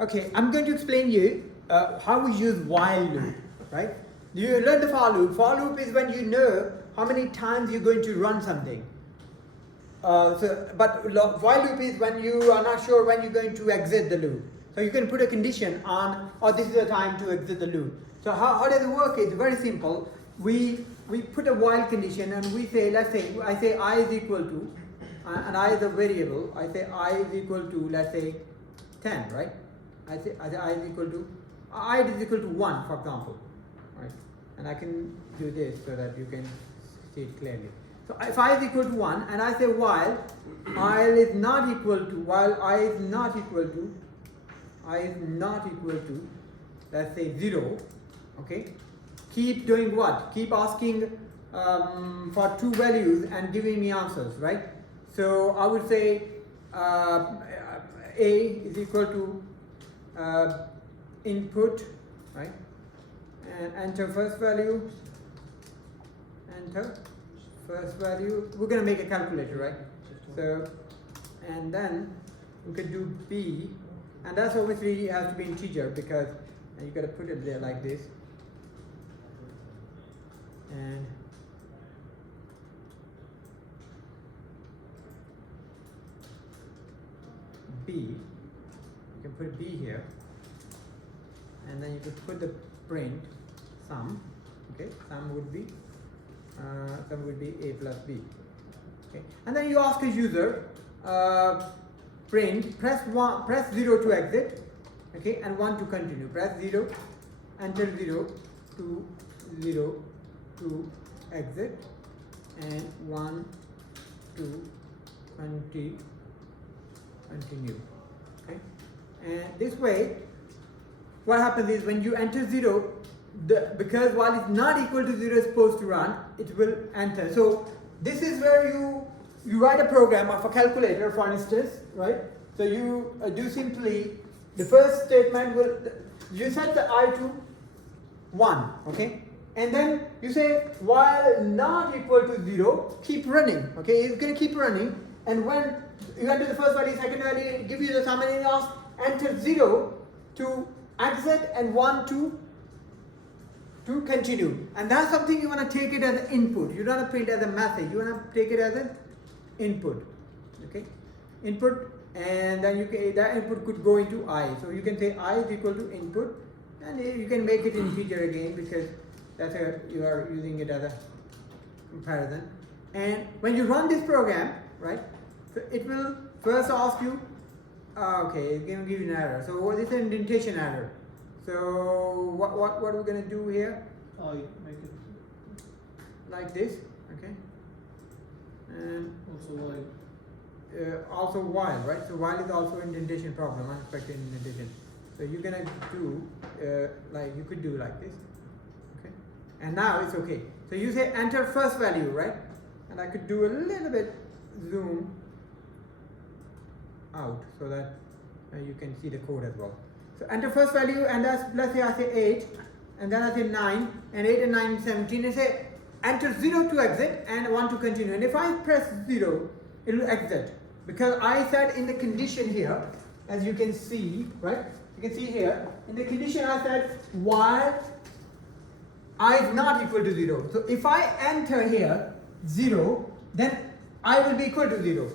Okay, I'm going to explain you how we use while loop, right? You learn the for loop. For loop is when you know how many times you're going to run something. But while loop is when you are not sure when you're going to exit the loop. So you can put a condition on, or this is the time to exit the loop. So how does it work? It's very simple. We put a while condition and we say, let's say, I say I is equal to, and I is a variable. I say I is equal to, let's say, 10, right? I say I is equal to, I is equal to 1, for example, right? And I can do this so that you can see it clearly. So if I is equal to 1 and I say while I is not equal to, let's say 0, okay? Keep doing what? Keep asking for two values and giving me answers, right? So I would say A is equal to input, right? And enter first value, we're going to make a calculator, right? So, and then we could do B, and that's obviously has to be integer because you got to put it there like this, and B, you can put B here, and then you could put the print sum, okay? Sum would be A plus B, okay? And then you ask a user print, press 0 to exit, okay, and 1 to continue. Press 0, enter 0 to exit, and 1 to continue, okay? And this way, what happens is when you enter 0, because while it's not equal to 0 is supposed to run, it will enter. So this is where you write a program of a calculator, for instance, right? So you do simply, the first statement will, you set the I to 1, okay? And then you say while not equal to 0, keep running, okay? It's going to keep running, and when you enter the first value, second value, give you the sum, and then you ask enter 0 to exit and 1 to continue. And that's something you want to take it as an input. You don't want to print as a message. You want to take it as an input, okay? Input, and then that input could go into I. So you can say I is equal to input, and you can make it integer again because that's you are using it as a comparison. And when you run this program, right, so it will first ask you, okay, it's going to give you an error. So what is an indentation error? So what are we going to do here? Oh, you make it Like this, okay? And also while. also while, right? So while is also indentation problem, unexpected indentation. So you're gonna do like you could do like this, okay? And now it's okay. So you say enter first value, right? And I could do a little bit zoom out so that you can see the code as well. So enter first value, and that's, let's say I say 8, and then I say 9, and 8 and 9 17, and say enter 0 to exit and 1 to continue. And if I press 0, it will exit, because I said in the condition here, as you can see, right? You can see here, in the condition I said while I is not equal to 0. So if I enter here 0, then I will be equal to 0.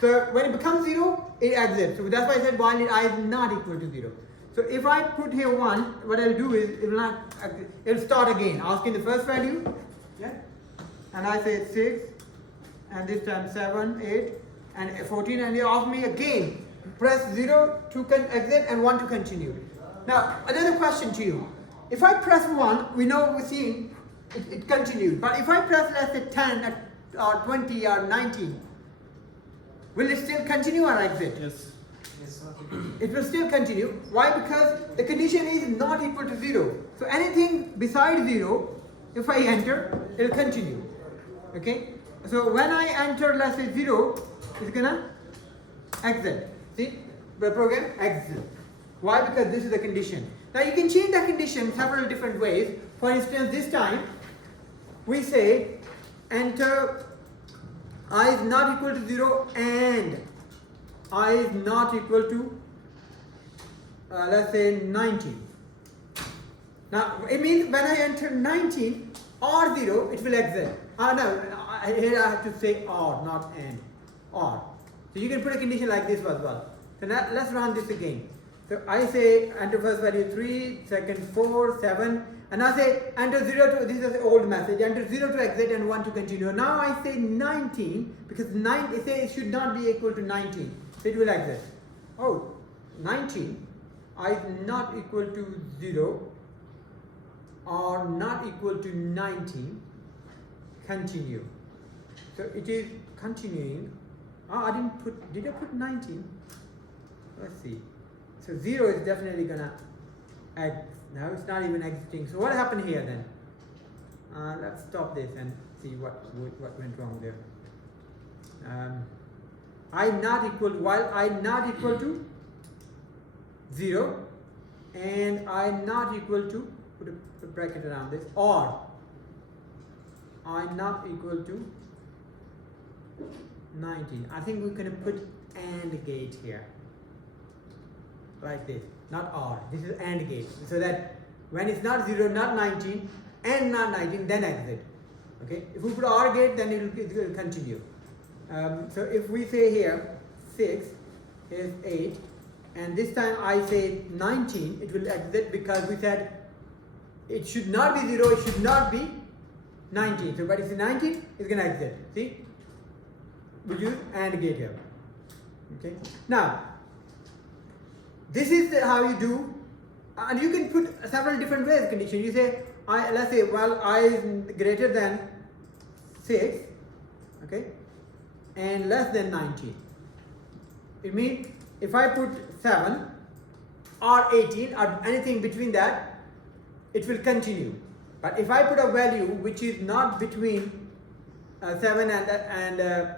So when it becomes 0, it exits. So that's why I said while I is not equal to 0. So if I put here 1, what I'll do is it will not exit. It will start again, asking the first value, yeah? And I say 6, and this time 7, 8, and 14, and they ask me again, press 0 to exit and 1 to continue. Now, another question to you. If I press 1, we know we're seeing it continues. But if I press, let's say 10 or 20 or 19, will it still continue or exit? Yes. It will still continue. Why? Because the condition is not equal to 0. So anything besides 0, if I enter, it will continue. Okay? So when I enter, let's say 0, it's gonna exit. See? The program exits. Why? Because this is the condition. Now you can change the condition several different ways. For instance, this time we say enter I is not equal to 0 and I is not equal to let's say 19. Now it means when I enter 19 or 0, it will exit. Here I have to say or, not and, or. So you can put a condition like this as well. So now let's run this again. So I say enter first value 3, second 4, 7, and I say enter 0 to, this is the old message, enter 0 to exit and 1 to continue. Now I say 19 because it says it should not be equal to 19. So it will exit. Oh, 19 is not equal to 0 or not equal to 19, continue. So it is continuing. Did I put 19? Let's see. So 0 is definitely gonna exit. Now it's not even exiting. So what happened here then? Let's stop this and see what went wrong there. While I not equal to 0 and I not equal to, put a bracket around this, or I not equal to 19. I think we're going to put AND gate here like this, not OR. This is AND gate, so that when it's not 0, not 19, and not 19, then exit. Okay, if we put OR gate, then it will continue. So if we say here 6 is 8, and this time I say 19, it will exit because we said it should not be 0, it should not be 19. So but if it's 19, it's going to exit. See, we use AND gate here. Okay, now this is how you do, and you can put several different ways condition. You say let's say well I is greater than 6, okay, and less than 19. It means if I put 7 or 18 or anything between that, it will continue. But if I put a value which is not between 7 and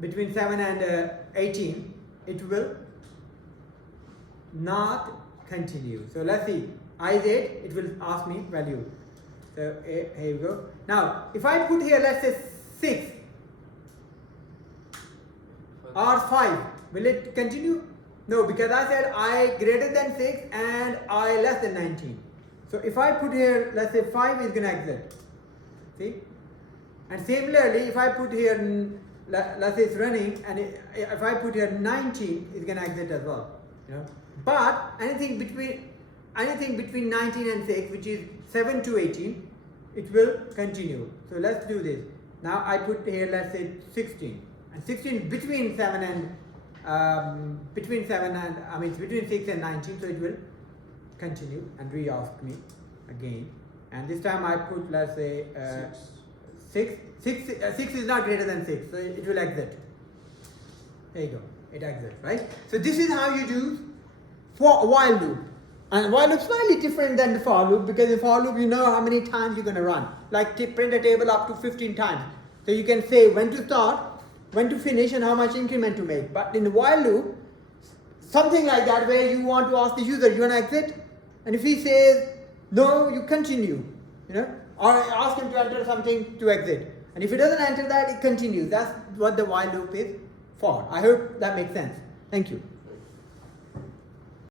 between 7 and 18, it will not continue. So let's see, I is 8, it will ask me value. So here we go. Now if I put here, let's say 6 or 5, will it continue? No, because I said I greater than 6 and I less than 19. So if I put here, let's say 5 is going to exit. See? And similarly, if I put here, let's say it's running, and if I put here 19, it's going to exit as well. You know? But anything between 19 and 6, which is 7 to 18, it will continue. So let's do this. Now I put here, let's say 16, and 16 between 7 and between 6 and 19, so it will continue and re-ask me again. And this time I put, let's say 6 is not greater than 6, so it will exit. There you go, it exits, right? So this is how you do for while loop. And while loop is slightly different than the for loop, because in for loop you know how many times you're going to run, like print a table up to 15 times. So you can say when to start, when to finish, and how much increment to make. But in the while loop, something like that, where you want to ask the user, you want to exit? And if he says no, you continue, you know, or ask him to enter something to exit. And if he doesn't enter that, it continues. That's what the while loop is for. I hope that makes sense. Thank you.